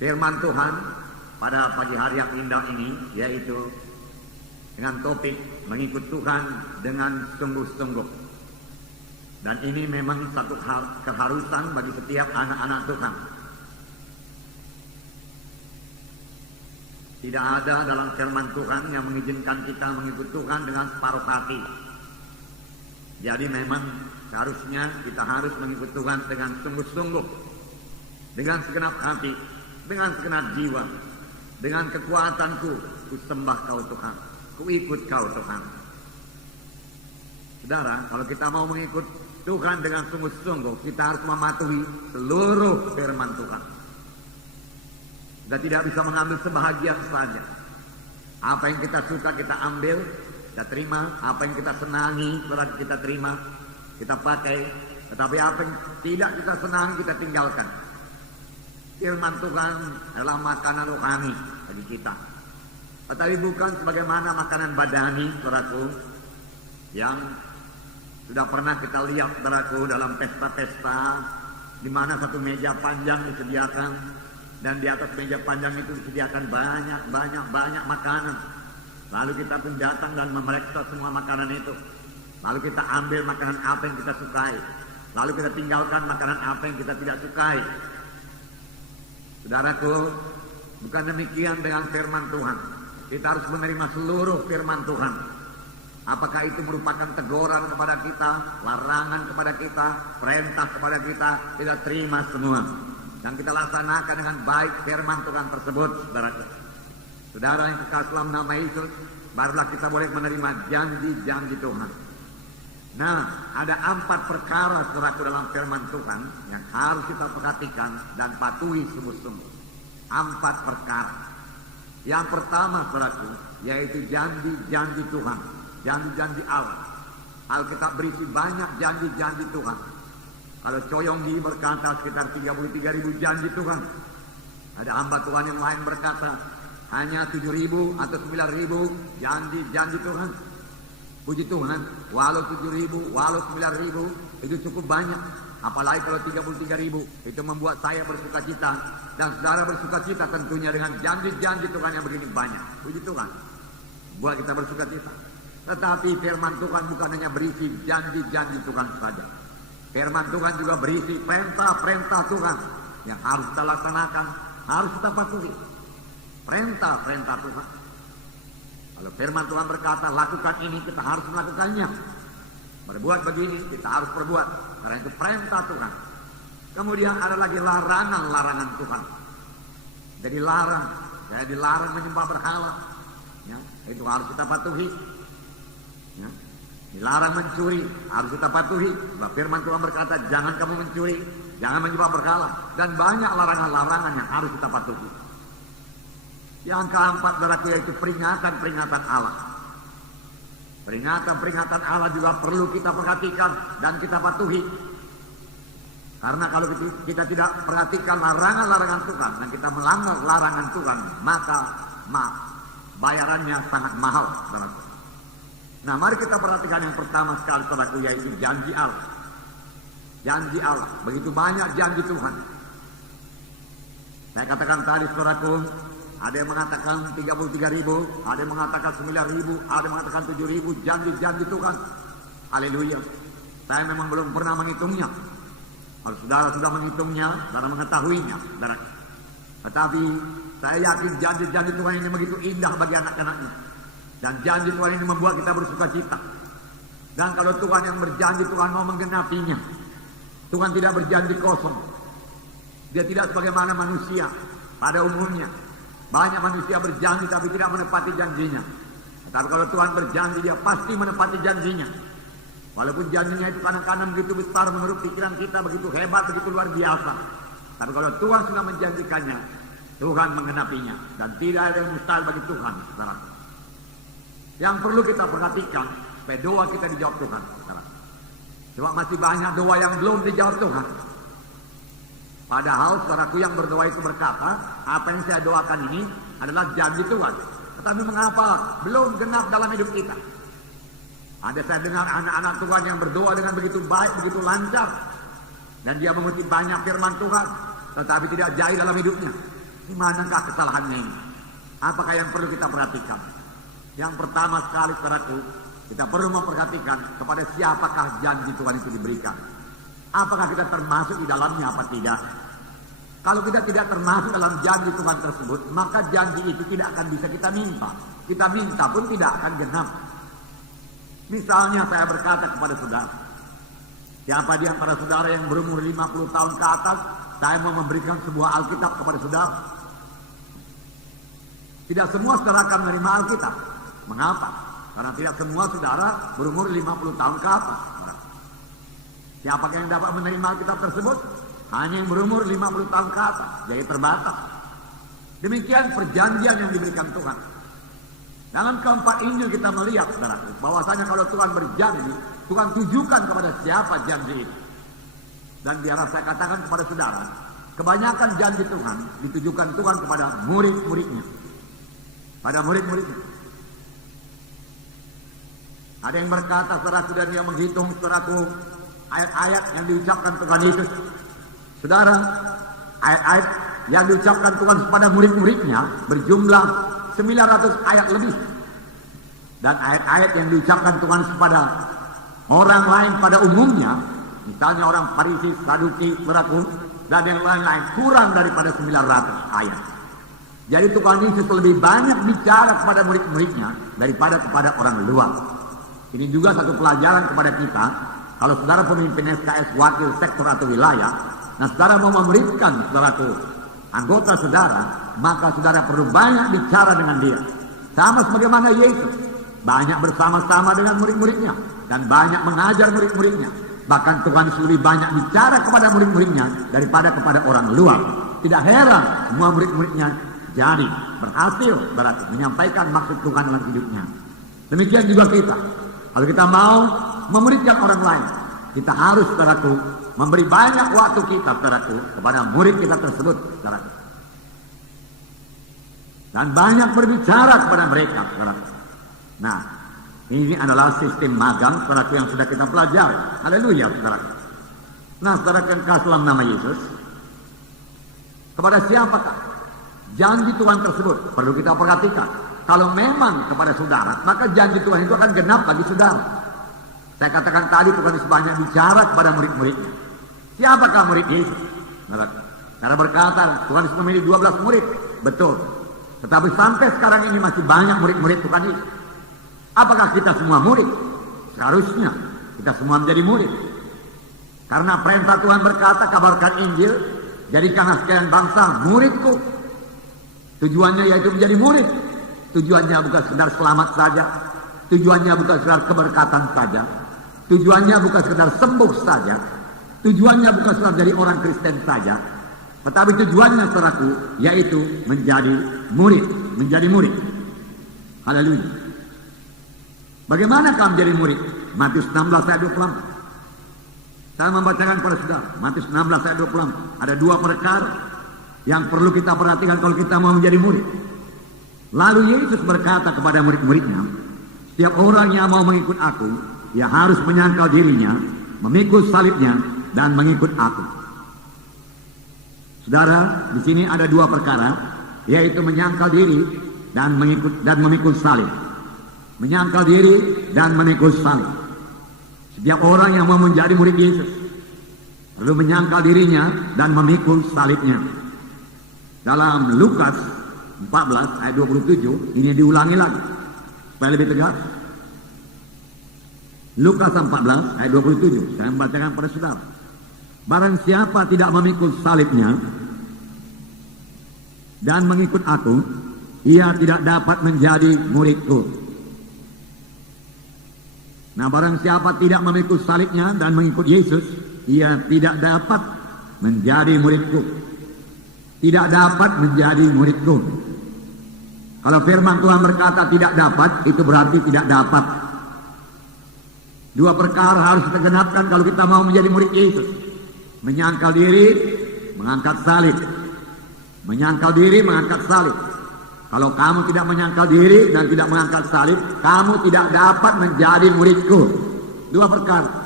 firman Tuhan pada pagi hari yang indah ini, yaitu dengan topik mengikut Tuhan dengan sungguh-sungguh. Dan ini memang satu keharusan bagi setiap anak-anak Tuhan. Tidak ada dalam firman Tuhan yang mengizinkan kita mengikut Tuhan dengan separuh hati. Jadi memang seharusnya kita harus mengikut Tuhan dengan sungguh-sungguh, dengan segenap hati, dengan segenap jiwa, dengan kekuatanku, ku sembah Kau Tuhan, ku ikut Kau Tuhan. Saudara, kalau kita mau mengikut Tuhan dengan sungguh-sungguh, kita harus mematuhi seluruh firman Tuhan. Kita tidak bisa mengambil sebahagian saja. Apa yang kita suka kita ambil, kita terima. Apa yang kita senangi kita terima, kita pakai. Tetapi apa yang tidak kita senangi kita tinggalkan. Firman Tuhan adalah makanan rohani bagi kita. Tetapi bukan sebagaimana makanan badani, saudaraku, yang sudah pernah kita lihat, saudaraku, dalam pesta-pesta di mana satu meja panjang disediakan. Dan di atas meja panjang itu disediakan banyak makanan. Lalu kita pun datang dan memeriksa semua makanan itu. Lalu kita ambil makanan apa yang kita sukai. Lalu kita tinggalkan makanan apa yang kita tidak sukai. Saudaraku, bukan demikian dengan firman Tuhan. Kita harus menerima seluruh firman Tuhan. Apakah itu merupakan teguran kepada kita, larangan kepada kita, perintah kepada kita, kita terima semua. Dan kita laksanakan dengan baik firman Tuhan tersebut, saudara. Saudara yang kekasih dalam nama Yesus, barulah kita boleh menerima janji-janji Tuhan. Nah, ada 4 perkara, saudaraku, dalam firman Tuhan yang harus kita perhatikan dan patuhi sungguh-sungguh. 4 perkara. Yang pertama, saudaraku, yaitu janji-janji Tuhan, janji-janji Allah. Alkitab berisi banyak janji-janji Tuhan. Kalau Coyonggi berkata sekitar 33.000 janji Tuhan. Ada hamba Tuhan yang lain berkata hanya 7.000 atau 9.000 janji Tuhan. Puji Tuhan, walau 7.000, walau 9.000 itu cukup banyak. Apalagi kalau 33.000, itu membuat saya bersuka cita. Dan saudara bersuka cita tentunya dengan janji-janji Tuhan yang begini banyak. Puji Tuhan, buat kita bersuka cita. Tetapi firman Tuhan bukan hanya berisi janji-janji Tuhan saja. Firman Tuhan juga berisi perintah-perintah Tuhan yang harus kita laksanakan, harus kita patuhi. Perintah-perintah Tuhan. Kalau firman Tuhan berkata lakukan ini, kita harus melakukannya. Berbuat begini, kita harus berbuat. Karena itu perintah Tuhan. Kemudian ada lagi larangan-larangan Tuhan. Jadi saya dilarang menyembah berhala. Ya, itu harus kita patuhi. Ya. Dilarang mencuri, harus kita patuhi. Firman Tuhan berkata, jangan kamu mencuri, jangan menyembah berhala. Dan banyak larangan-larangan yang harus kita patuhi. Yang keempat, saudaraku, yaitu peringatan-peringatan Allah. Peringatan-peringatan Allah juga perlu kita perhatikan dan kita patuhi. Karena kalau kita tidak perhatikan larangan-larangan Tuhan dan kita melanggar larangan Tuhan, maka bayarannya sangat mahal, saudaraku. Nah, mari kita perhatikan yang pertama sekali, saudaraku, yaitu janji Allah. Janji Allah, begitu banyak janji Tuhan. Saya katakan tadi, saudaraku, ada yang mengatakan 33.000, ada yang mengatakan 9.000, ada yang mengatakan 7.000 janji-janji Tuhan. Haleluya. Saya memang belum pernah menghitungnya. Kalau saudara sudah menghitungnya, saudara mengetahuinya, saudara. Tetapi saya yakin janji-janji Tuhan ini begitu indah bagi anak-anaknya. Dan janji Tuhan ini membuat kita bersuka cita. Dan kalau Tuhan yang berjanji, Tuhan mau menggenapinya. Tuhan tidak berjanji kosong. Dia tidak sebagaimana manusia pada umumnya. Banyak manusia berjanji tapi tidak menepati janjinya. Tetapi kalau Tuhan berjanji, dia pasti menepati janjinya. Walaupun janjinya itu kadang-kadang begitu besar menurut pikiran kita, begitu hebat, begitu luar biasa. Tapi kalau Tuhan sudah menjanjikannya, Tuhan menggenapinya. Dan tidak ada yang mustahil bagi Tuhan, saudara. Yang perlu kita perhatikan, supaya doa kita dijawab Tuhan, saudara. Cuma masih banyak doa yang belum dijawab Tuhan. Padahal saudaraku yang berdoa itu berkata, apa yang saya doakan ini adalah janji Tuhan. Tetapi mengapa belum genap dalam hidup kita? Ada saya dengar anak-anak Tuhan yang berdoa dengan begitu baik, begitu lancar. Dan dia mengutip banyak firman Tuhan, tetapi tidak jaya dalam hidupnya. Di manakah kesalahannya ini? Apakah yang perlu kita perhatikan? Yang pertama sekali, saudaraku, kita perlu memperhatikan kepada siapakah janji Tuhan itu diberikan. Apakah kita termasuk di dalamnya apa tidak? Kalau kita tidak termasuk dalam janji Tuhan tersebut, maka janji itu tidak akan bisa kita minta. Kita minta pun tidak akan genap. Misalnya saya berkata kepada saudara, siapa di antara saudara yang berumur 50 tahun ke atas, saya mau memberikan sebuah Alkitab kepada saudara. Tidak semua saudara akan menerima Alkitab. Mengapa? Karena tidak semua saudara berumur 50 tahun ke atas. Siapakah yang dapat menerima Alkitab tersebut? Hanya yang berumur 50 tahun ke atas. Jadi terbatas. Demikian perjanjian yang diberikan Tuhan. Dalam keempat Injil kita melihat, saudara, bahwasanya kalau Tuhan berjanji, Tuhan tujukan kepada siapa janji itu. Dan biarlah saya katakan kepada saudara, kebanyakan janji Tuhan ditujukan Tuhan kepada murid-muridnya. Pada murid-muridnya. Ada yang berkata, saudaraku, dan dia menghitung, saudaraku, ayat-ayat yang diucapkan Tuhan Yesus. Saudara, ayat-ayat yang diucapkan Tuhan kepada murid-muridnya berjumlah 900 ayat lebih. Dan ayat-ayat yang diucapkan Tuhan kepada orang lain pada umumnya, misalnya orang Farisi, Saduki, saudaraku, dan yang lain-lain, kurang daripada 900 ayat. Jadi Tuhan Yesus lebih banyak bicara kepada murid-muridnya daripada kepada orang luar. Ini juga satu pelajaran kepada kita. Kalau saudara pemimpin SKS, wakil sektor atau wilayah, nah saudara mau memuridkan saudaraku, anggota saudara, maka saudara perlu banyak bicara dengan dia. Sama sebagaimana Yesus, banyak bersama-sama dengan murid-muridnya dan banyak mengajar murid-muridnya. Bahkan Tuhan lebih banyak bicara kepada murid-muridnya daripada kepada orang luar. Tidak heran semua murid-muridnya jadi berhasil berarti menyampaikan maksud Tuhan dalam hidupnya. Demikian juga kita. Kalau kita mau memuridkan orang lain, kita harus, saudaraku, memberi banyak waktu kita, saudaraku, kepada murid kita tersebut, saudaraku. Dan banyak berbicara kepada mereka, saudaraku. Nah, ini adalah sistem magang, saudaraku, yang sudah kita pelajari. Haleluya, saudaraku. Nah, saudaraku yang kasih dalam nama Yesus, kepada siapakah janji Tuhan tersebut? Perlu kita perhatikan. Kalau memang kepada saudara, maka janji Tuhan itu akan genap bagi saudara. Saya katakan tadi Tuhan Yesus banyak bicara kepada murid-muridnya. Siapakah murid Yesus? Cara berkata, Tuhan Yesus memilih 12 murid. Betul. Tetapi sampai sekarang ini masih banyak murid-murid Tuhan Yesus. Apakah kita semua murid? Seharusnya kita semua menjadi murid. Karena perintah Tuhan berkata, kabarkan Injil, jadikanlah sekalian bangsa muridku. Tujuannya yaitu menjadi murid. Tujuannya bukan sekedar selamat saja. Tujuannya bukan sekedar keberkatan saja. Tujuannya bukan sekedar sembuh saja. Tujuannya bukan sekedar jadi orang Kristen saja. Tetapi tujuannya, saudaraku, yaitu menjadi murid. Menjadi murid. Haleluya. Bagaimana kamu menjadi murid? Matius 16 ayat 24. Saya membacakan kepada saudara. Matius 16 ayat 24. Ada dua perkara yang perlu kita perhatikan kalau kita mau menjadi murid. Lalu Yesus berkata kepada murid-muridnya, setiap orang yang mau mengikut aku, ia harus menyangkal dirinya, memikul salibnya, dan mengikut aku. Saudara, di sini ada dua perkara, yaitu menyangkal diri dan memikul salib. Menyangkal diri dan memikul salib. Setiap orang yang mau menjadi murid Yesus perlu menyangkal dirinya dan memikul salibnya. Dalam Lukas 14 ayat 27 ini diulangi lagi supaya lebih tegas. Lukas 14 ayat 27 saya membacakan pada saudara. Barang siapa tidak memikul salibnya dan mengikut aku, ia tidak dapat menjadi muridku. Nah, barang siapa tidak memikul salibnya dan mengikut Yesus, ia tidak dapat menjadi muridku. Tidak dapat menjadi muridku. Kalau firman Tuhan berkata tidak dapat, itu berarti tidak dapat. Dua perkara harus kita genapkan kalau kita mau menjadi murid Yesus. Menyangkal diri, mengangkat salib. Menyangkal diri, mengangkat salib. Kalau kamu tidak menyangkal diri dan tidak mengangkat salib, kamu tidak dapat menjadi muridku. Dua perkara.